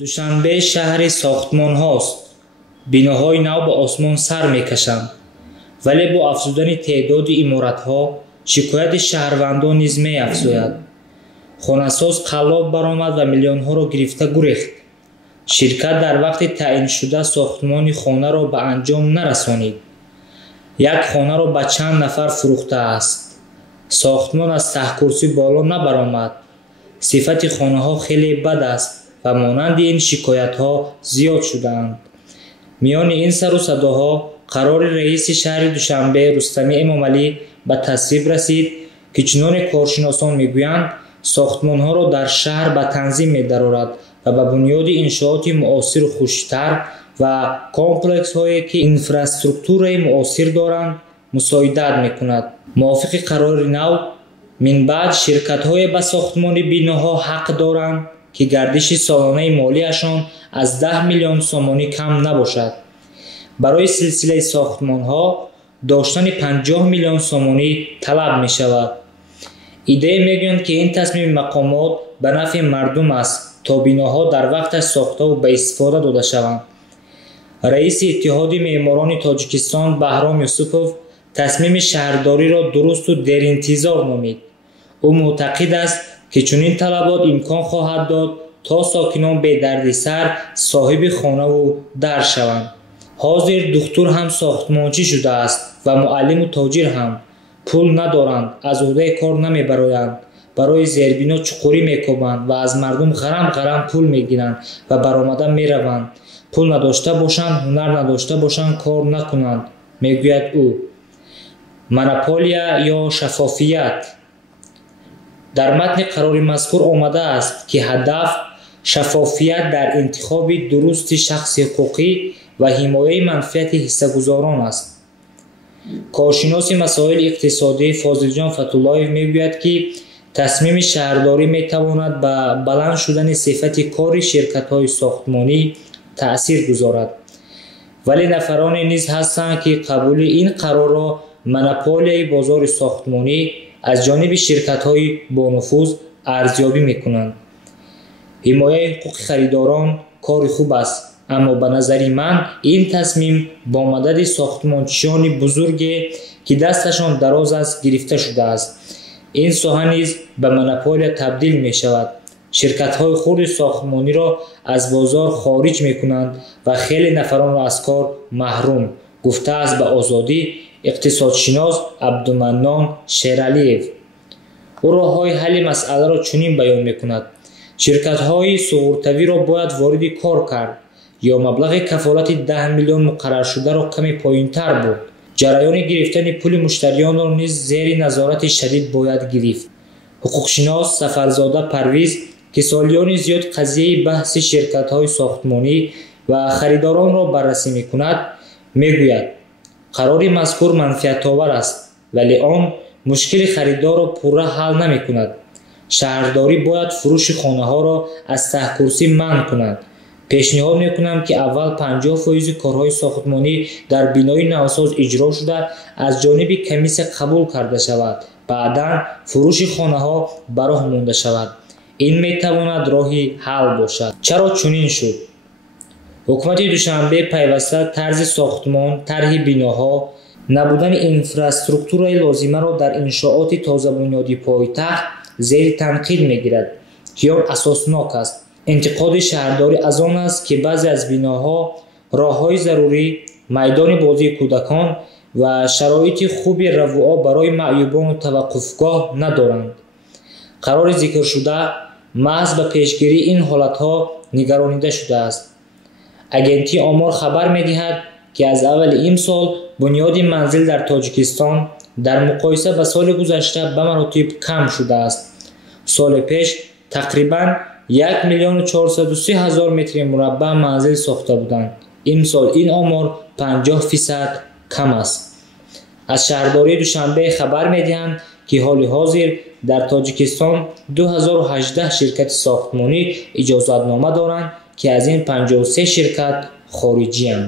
душанбе шаҳри сохтмонҳост. биноҳои нав ба осмон сар мекашанд, вале бо афзудани теъдоди иморатҳо шикояти шаҳрвандон низ меафзояд. хонасоз қаллоб баромад ва миллионҳоро гирифта гурехт. ширкат дар вақти таъиншуда сохтмони хонаро ба анҷом нарасонид. як хонаро ба чанд нафар фурӯхтааст. сохтмон аз таҳкурсӣ боло набаромад. сифати хонаҳо хеле бад аст ва монанди ин шикоятҳо зиёд шудаанд. миёни ин сару садоҳо қарори раиси шаҳри Душанбе Рустамӣ Эмомалӣ ба тасвиб расид, ки чуноне коршиносон мегӯянд, сохтмонҳоро дар шаҳр ба танзим медарорад ва ба бунёди иншооти муосиру хуштар ва комплексҳое ки инфраструктураи муосир доранд мусоидат мекунад. мувофиқи қарори нав, минбаъд ширкатҳое ба сохтмони биноҳо ҳақ доранд, ки гардиши солонаи молияшон аз 10 миллион сомонӣ кам набошад. барои силсилаи сохтмонҳо доштани 50 миллион сомонӣ талаб мешавад. идея мегӯянд, ки ин тасмими мақомот ба нафъи мардум аст, то биноҳо дар вақташ сохтаву ба истифода дода шаванд. раиси иттиҳоди меъморони Тоҷикистон Баҳром Юсупов тасмими шаҳрдориро дурусту деринтизор номид. ӯ мӯътақид аст, ки чунин талабот имкон хоҳад дод, то сокинон бедардисар соҳиби хонаву дар шаванд. ҳозир духтур ҳам сохтмончӣ шудааст ва муалlimу тоҷир ҳам. пул надоранд, аз уҳдаи кор намебароянд, барои зербино чуқурӣ мекобанд ва аз мардум ғарам пул мегиранд ва баромада мераванд. пул надошта бошанд, ҳунар надошта бошанд, кор накунанд, мегӯяд ӯ. монополия ё шаффофият. дар матни қарори мазкур омадааст, ки ҳадаф шаффофият дар интихоби дурусти шахси ҳуқуқӣ ва ҳимояи манфиати ҳиссагузорон аст. коршиноси масоили иқтисодӣ Фозилҷон Фатуллоев мегӯяд, ки тасмими шаҳрдорӣ метавонад ба баланд шудани сифати кори ширкатҳои сохтмонӣ таъсир гузорад. вале нафароне низ ҳастанд, ки қабули ин қарорро монополияи бозори сохтмонӣ аз ҷониби ширкатҳои бонуфуз арзёбӣ мекунанд. ҳимояи ҳуқуқи харидорон кори хуб аст, аммо ба назари ман ин тасмим бо мадади сохтмончиёни бузурге, ки дасташон дароз аст, гирифта шудааст. ин соҳа низ ба монополия табдил мешавад. ширкатҳои хурди сохтмониро аз бозор хориҷ мекунанд ва хеле нафаронро аз кор маҳрум, гуфтааст ба Озодӣ иқтисодшинос Абдуманнон Шералиев. ӯ роҳҳои ҳалли масъаларо чунин баён мекунад: ширкатҳои суғуртавиро бояд вориди кор кард ё маблағи кафолати 10 миллион муқарраршударо каме поинтар бурд. ҷараёни гирифтани пули муштариёнро низ зери назорати шадид бояд гирифт. ҳуқуқшинос Сафарзода Парвиз, ки солиёни зиёд қазияи баҳси ширкатҳои сохтмонӣ ва харидоронро баррасӣ мекунад, мегӯяд: қарори мазкур манфиатовар аст, вале он мушкили харидорро пурра ҳал намекунад. шаҳрдорӣ бояд фурӯши хонаҳоро аз таҳкурсӣ манъ кунад. пешниҳод мекунам, ки аввал 50% корҳои сохтмонӣ дар бинои навсоз иҷро шуда аз ҷониби комиссия қабул карда шавад, баъдан фурӯши хонаҳо ба роҳ монда шавад. ин метавонад роҳи ҳал бошад. чаро чунин шуд? ҳукумати Душанбе пайваста тарзи сохтмон, тарҳи биноҳо, набудани инфраструктураи лозимаро дар иншооти тозабунёди пойтахт зери танқид мегирад, ки он асоснок аст. интиқоди шаҳрдорӣ аз он аст, ки баъзе аз биноҳо роҳҳои зарурӣ, майдони бозии кӯдакон ва шароити хуби равуо барои маъюбону таваққуфгоҳ надоранд. қарори зикршуда маҳз ба пешгирии ин ҳолатҳо нигаронида шудааст. агентии омор хабар медиҳад, ки аз аввали имсол бунёди манзил дар Тоҷикистон дар муқоиса ба соли гузашта ба маротиб кам шудааст. соли пеш тақрибан 1,430,000 метри мураббаъ манзил сохта буданд. имсол ин омор 50% кам аст. аз шаҳрдории Душанбе хабар медиҳанд, ки ҳоли ҳозир дар Тоҷикистон 2018 ширкати сохтмонӣ иҷозатнома доранд, ки аз ин 53 ширкат хориҷианд.